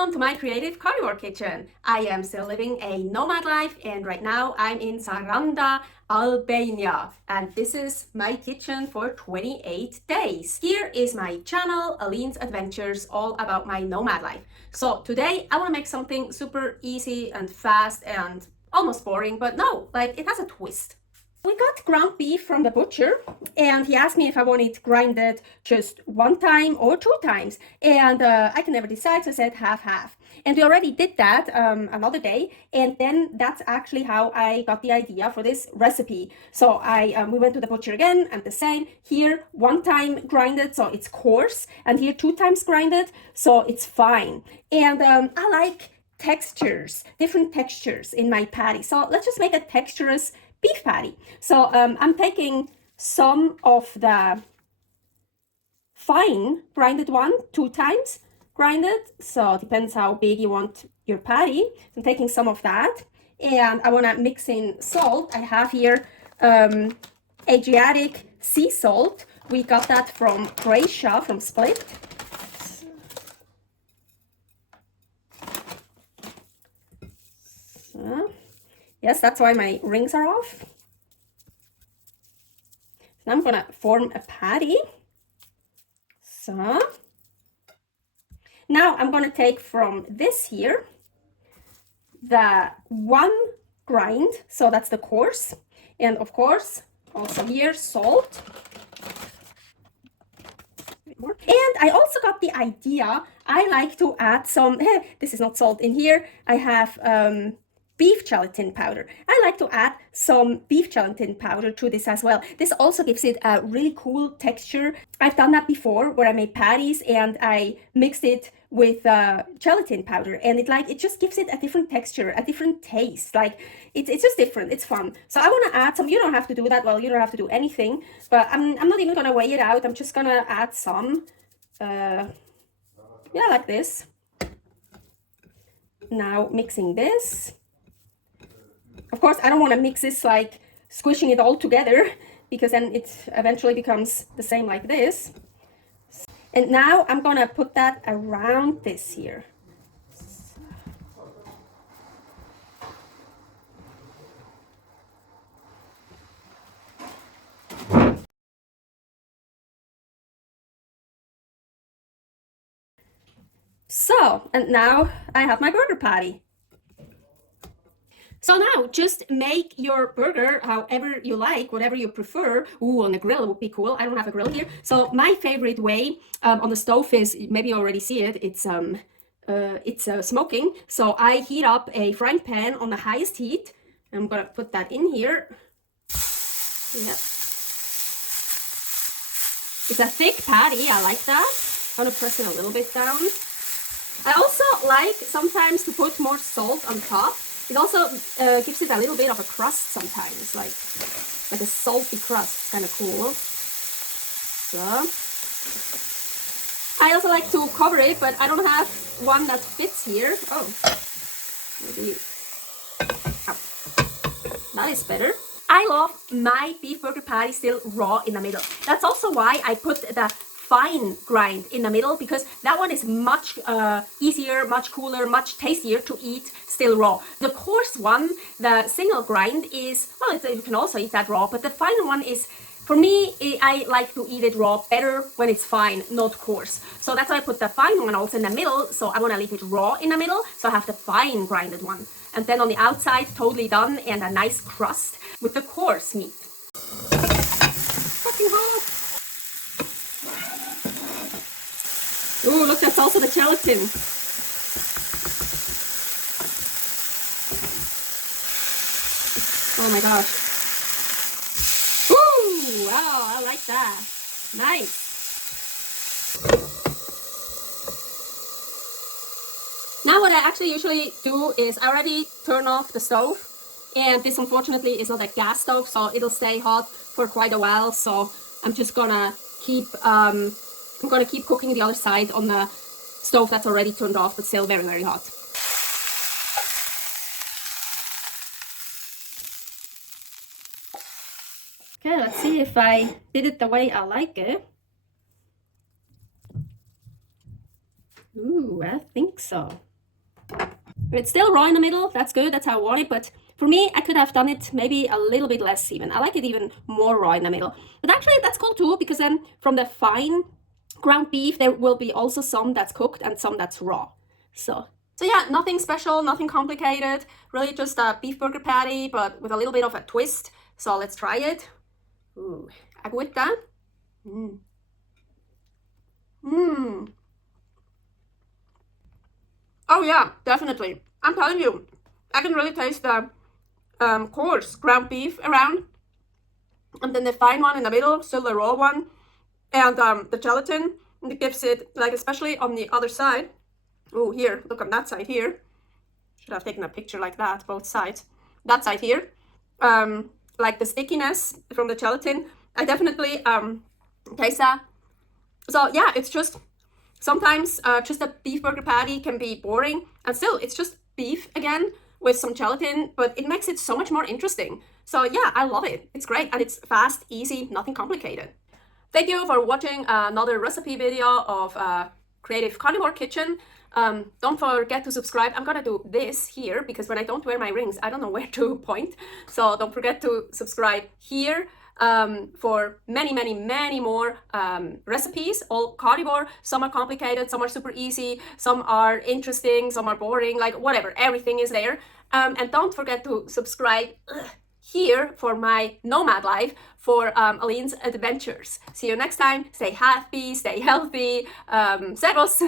Welcome to my creative carnivore kitchen. I am still living a nomad life and right now I'm in Saranda, Albania, and this is my kitchen for 28 days. Here is my channel, Aline's Adventures, all about my nomad life. So today I want to make something super easy and fast and almost boring, but no, like it has a twist. We got ground beef from the butcher and he asked me if I want it grinded just one time or two times, and I can never decide, so I said half. And we already did that another day, and then that's actually how I got the idea for this recipe. So we went to the butcher again, and the same here, one time grinded, so it's coarse, and here two times grinded, so it's fine. And I like textures, different textures in my patty, so let's just make a texturous beef patty. So I'm taking some of the fine grinded one, two times grinded, so it depends how big you want your patty. So I'm taking some of that, and I want to mix in salt. I have here Adriatic sea salt. We got that from Croatia, from Split. So, yes, that's why my rings are off. Now I'm gonna form a patty. So now I'm gonna take from this here the one grind, so that's the coarse, and of course also here salt. And I also got the idea, I like to add some, this is not salt in here, I have beef gelatin powder. I like to add some beef gelatin powder to this as well. This also gives it a really cool texture. I've done that before where I made patties and I mixed it with gelatin powder, and it just gives it a different texture, a different taste. Like it's just different. It's fun. So I want to add some. You don't have to do that. Well, you don't have to do anything, but I'm not even gonna weigh it out. I'm just gonna add some. Yeah, like this. Now mixing this. Of course, I don't want to mix this like squishing it all together, because then it eventually becomes the same like this. And now I'm gonna put that around this here. So, and now I have my burger patty. So now just make your burger however you like, whatever you prefer. Ooh, on the grill would be cool. I don't have a grill here. So my favorite way on the stove is, maybe you already see it, it's smoking. So I heat up a frying pan on the highest heat. I'm gonna put that in here. Yeah. It's a thick patty, I like that. I'm gonna press it a little bit down. I also like sometimes to put more salt on top. It also gives it a little bit of a crust sometimes, like a salty crust, kind of cool. So I also like to cover it, but I don't have one that fits here. Oh, maybe. Oh, that is better. I love my beef burger patty still raw in the middle. That's also why I put the fine grind in the middle, because that one is much easier, much cooler, much tastier to eat still raw. The coarse one, the single grind, is, well, you can also eat that raw, but the fine one is, for me, I like to eat it raw better when it's fine, not coarse. So that's why I put the fine one also in the middle. So I want to leave it raw in the middle, so I have the fine grinded one. And then on the outside, totally done, and a nice crust with the coarse meat. Fucking hot! Ooh, look, that's also the gelatin. Oh my gosh. Ooh, wow, I like that. Nice. Now what I actually usually do is I already turn off the stove, and this unfortunately is not a gas stove, so it'll stay hot for quite a while. So I'm just gonna keep cooking the other side on the stove that's already turned off, but still very, very hot. Okay, let's see if I did it the way I like it. Ooh, I think so. It's still raw in the middle, that's good, that's how I want it, but for me, I could have done it maybe a little bit less even. I like it even more raw in the middle. But actually, that's cool too, because then from the fine ground beef, there will be also some that's cooked and some that's raw. So yeah, nothing special, nothing complicated, really just a beef burger patty, but with a little bit of a twist. So let's try it. Ooh, agüita. Oh yeah, definitely. I'm telling you, I can really taste the coarse ground beef around, and then the fine one in the middle, still the raw one, and the gelatin. And it gives it, like, especially on the other side. Oh, here, look on that side here. Should have taken a picture like that, both sides. That side here, like the stickiness from the gelatin, I definitely taste that. So yeah, it's just, sometimes just a beef burger patty can be boring, and still, it's just beef again with some gelatin, but it makes it so much more interesting. So yeah, I love it. It's great, and it's fast, easy, nothing complicated. Thank you for watching another recipe video of Creative Carnivore Kitchen. Don't forget to subscribe. I'm gonna do this here because when I don't wear my rings, I don't know where to point. So don't forget to subscribe here for many more recipes, all carnivore. Some are complicated, some are super easy, some are interesting, some are boring, like whatever, everything is there. And don't forget to subscribe here for my nomad life, for Aline's adventures. See you next time. Stay happy, stay healthy. Servus!